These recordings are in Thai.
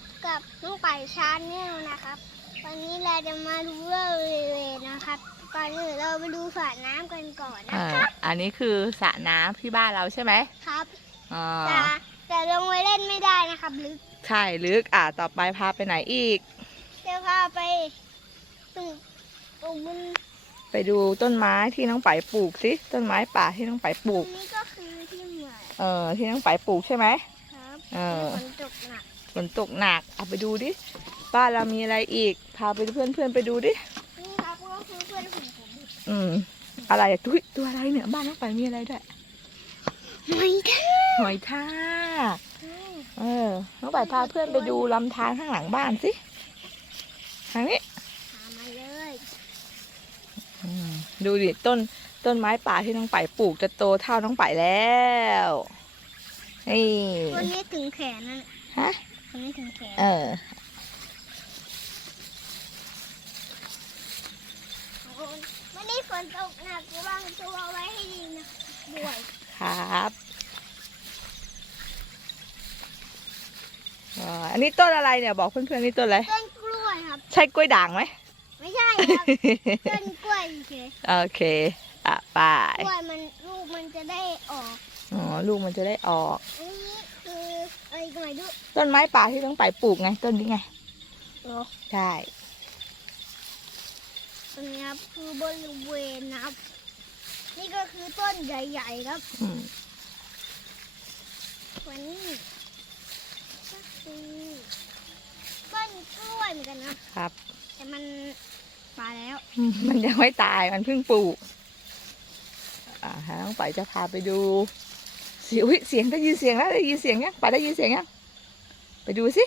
บกับน้องป่ายชาแนลนะครับ วันนี้เราจะมาดูเรื่องเวนะครับก่อนอื่นเราไปดูสระน้ำกันก่อนนะอ่าครับอันนี้คือสระน้ำที่บ้านเราใช่ไหมครับอ่าแต่แต่ลงไปเล่นไม่ได้นะครับลึกใช่ลึกอะต่อไปพาไปไหนอีกจะพาไปตรงตรงบนไปดูต้นไม้ที่น้องไปปลูกสิต้นไม้ป่าที่น้องไปปลูก นี้ก็คือที่เหมือนเออที่น้องไปปลูกใช่ไหม ครับเออ ฝนตกหนัก ฝนตกหนักเอาไปดูดิ บ้านเรามีอะไรอีก พาไปเพื่อนเพื่อนๆไปดูดิ นี่ครับก็คือเพื่อนของผมอืม อะไรอะตุ้ยตัวอะไรเนี่ย บ้านน้องไปมีอะไรด้วยไม่ได้หอยทากเออ น้องไปพาเพื่อนไปดูลำธารข้างหลังบ้านสิทางนี้หามาเลยอืมดูดิต้นต้นไม้ป่าที่น้องไปปลูกจะโตเท่าน้องไปแล้วนี่คนนี้ถึงแขนนั่นฮะ คนนี้ถึงแขนเออ วันนี้ฝนตกหนักระวังตัวไว้ให้ดีนะด้วยครับอ่าอันนี้ต้นอะไรเนี่ยบอกเพื่อนๆนี่ต้นอะไร ต้นกล้วยครับ ใช่กล้วยด่างไหม ไม่ใช่ครับ ต้นกล้วยเฉยโอเคอะไปกล้วยมันลูกมันจะได้ออก อ๋อ ลูกมันจะได้ออก อันนี้คืออะ ไรก็ไม่รู้ต้นไม้ป่าที่น้องไปปลูกไง ต้นนี้ไงโอ้ใช่ต้นนี้ครับคือบริเวณนะครับ นี่ก็คือต้นใหญ่ๆครับอืมวันนี้ก็คือต้นกล้วยเหมือนกันนะครับ แต่มันตายแล้ว มันยังไม่ตายมันเพิ่งปลูกอ่าฮะน้องไปจะพาไปดูเสียงอุ๊ยเสียงได้ยินเสียงแล้วได้ยินเสียงยังไปได้ยินเสียงยังไปดูสิ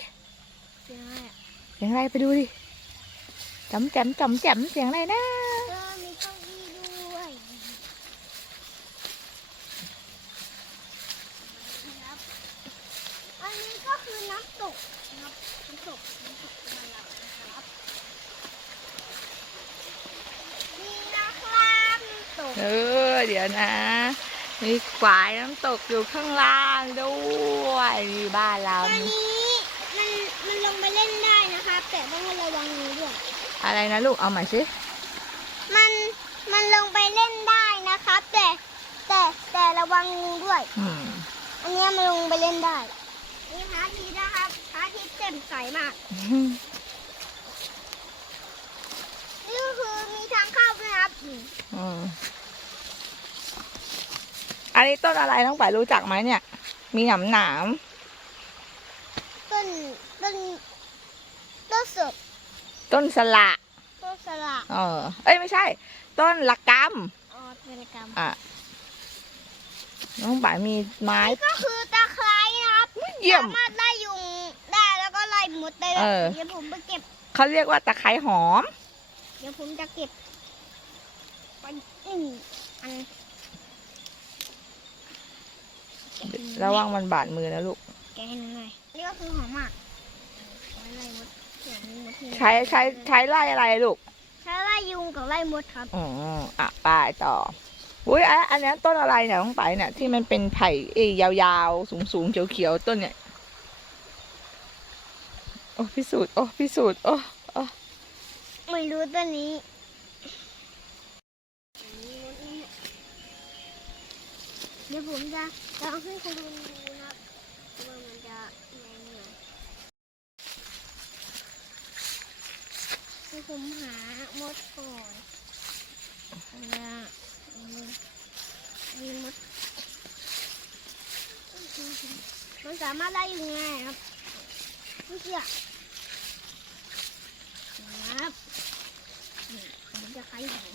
เสียงอะไรอะเสียงอะไรไปดูดิจำแจมจำแจมเสียงอะไรนะก็มีเก้าอี้ด้วยนะครับอันนี้ก็คือน้ำตกนะครับน้ำตกน้ำตกบ้านเรานะครับนี่นะครับน้ำตก เออเดี๋ยวนะ มีฝายน้ำตกอยู่ข้างล่างด้วยมีบ้านเราอันนี้มันมันลงไปเล่นได้นะครับแต่ต้องระวังงูด้วยอะไรนะลูกเอาใหม่สิมันมันลงไปเล่นได้นะครับ แต่แต่แต่ระวังงูด้วย อืมอันเนี้ยมันลงไปเล่นได้ นี่พระอาทิตย์นะครับพระอาทิตย์แจ่มใสมาก นี่ก็คือมีทางเข้าด้วยนะครับนี่อืมอั นนี้ต้นอะไรน้องไปรู้จักไหมเนี่ย มีหนามหนามต้นต้นต้นสดๆต้นสละต้นสละเออเอ้ยไม่ใช่ ต้นละกอ๋อเป็นกรรมำอะน้องป่ายมีไม้ก็คือตะไคร้นะครับเยี่ยมสามารถไล่ยุงได้แล้วก็ไล่มดได้ด้วยเออเดี๋ยวผมไปเก็บเขาเรียกว่าตะไคร้หอม เดี๋ยวผมจะเก็บไปหนึ่งอันเก็บหนึ่ง ระวังมันบาดมือนะลูก แกะให้หนูหน่อยนี่ก็คือหอมมากไว้ไล่มดเดี๋ยวนี้มดที่ใช้ใช้ใช้ไล่อะไรลูก ใช้ไล่ยุงกับไล่มดครับอ๋ออะไป้ายต่อ อุ้ยอันอันนี้ต้นอะไรเนี่ยน้องไปายเนี่ยที่มันเป็นไผ่เอยยาวๆ สูงๆ เขียวๆ ต้นเนี่ย โอ้พิสูจน์โอ้พิสูจน์โอ้ ไม่รู้ต้นนี้อันนี้มดนี่เดี๋ยวผมจะลองให้คุณดูนะครับว่ามันจะแรงหน่อยให้ผมหามดก่อนนะมีมดมันสามารถไล่ยุงง่ายครับไม่เชื่อครับนี่ผมจะใช้หัว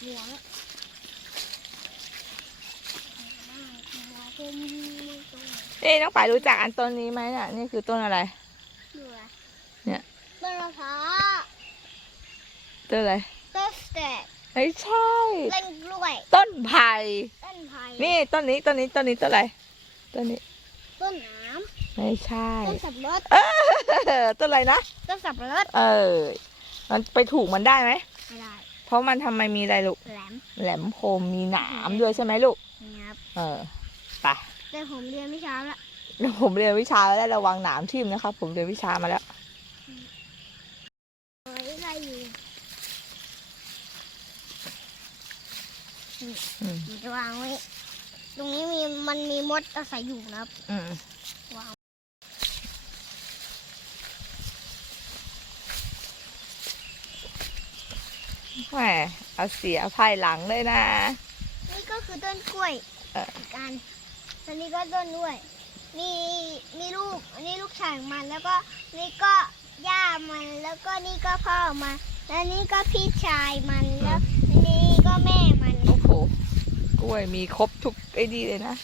หัว หัวผมตรงนี่น้องป่ายรู้จักอันต้นนี้ไหมเนี่ยนี่คือต้นอะไรหัวเนี่ยต้นมะพร้าวต้นอะไรต้นสเต็กไม่ใช่ต้นกล้วยต้นไผ่ต้นไผ่นี่ต้นนี้ต้นนี้ต้นนี้ต้นอะไรต้นนี้ต้นน้ไม่ใช่ำต้นสับปะรดเออต้นอะไรนะต้นสับปะรดเออ มันไปถูกมันได้ไหมไม่ได้เพราะมันทำไมมีอะไรลูกแหลมแหลมคมมีหนามด้วยใช่ไหมลูกนี่ครับเออ ไปแต่ผมเรียนไม่เช้าละแล้วผมเรียนวิชาแล้วได้ระวังหนามทิ่มนะครับ ผมเรียนวิชามาแล้วเฮ้ยอะไรอยู่อืมจะวางไว้ตรงนี้มีมันมีมดอาศัยอยู่นะครับอืมว้าวแหมเอาเสียภายหลังเลยนะ นี่ก็คือต้นกล้วยเอออีกอัน อันนี้ก็ต้นด้วยนี่นี่ลูก อันนี้ลูกชายของมัน แล้วก็นี่ก็ย่ามัน แล้วก็นี่ก็พ่อมัน แล้วนี่ก็พี่ชายมัน แล้วนี่ก็แม่มัน โอ้โห กล้วยมีครบทุกไอ้ดีเลยนะ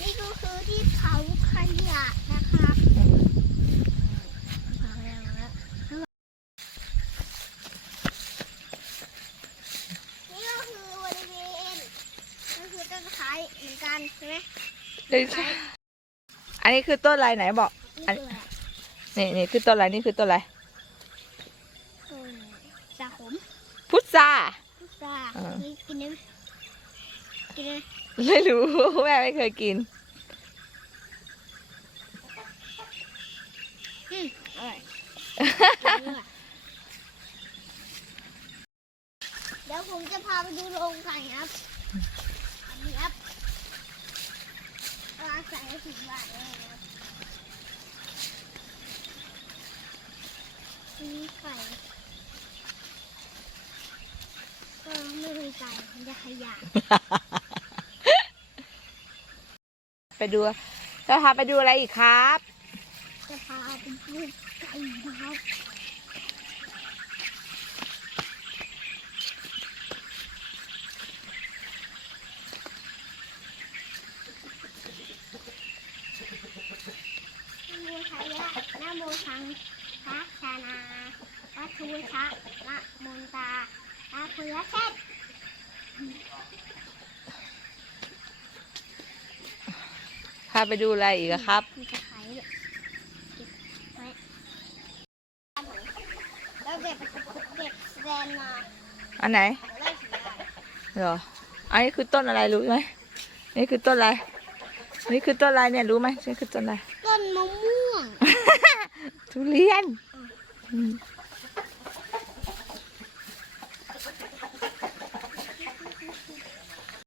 นี่ก็คือที่เผาขยะนะครับเผาแล้วแล้วนี่ก็คือบริเวณก็คือต้นไม้เหมือนกันใช่ไหม เดี๋ยวจะอันนี้คือต้นอะไรไหนบอกนี่คืออะไรนี่นี่คือต้นอะไรนี่คือต้นอะไรต้นสาขมพุทราพุทราอ่านี่กินได้ไหมกินได้ไหมไม่รู้แม่ไม่เคยกินอืมอร่อยเดี๋ยวผมจะพาไปดูโรงไก่ครับอันนี้ครับร้าน ใส่สิบบาทเองครับมีไก่ก็ไม่มีไก่มันจะขยะไปดูจะพาไปดูอะไรอีกครับ จะพาไปดูไก่นะครับนะโมชัยยะ นะโมชังพระชานาวัตถุชะนะมนตาอาคุยะเช็ดพาไปดูอะไรอีกอะครับ มีตะไคร้ด้วยเก็บไว้แล้วเด็กเด็กแซนมาอันไหนไล่สีดาเหรอ อันนี้คือต้นอะไรรู้ไหมนี่คือต้นอะไร นี่คือต้นอะไรเนี่ยรู้ไหมนี่คือต้นอะไร ต้นมะม่วง Tulian.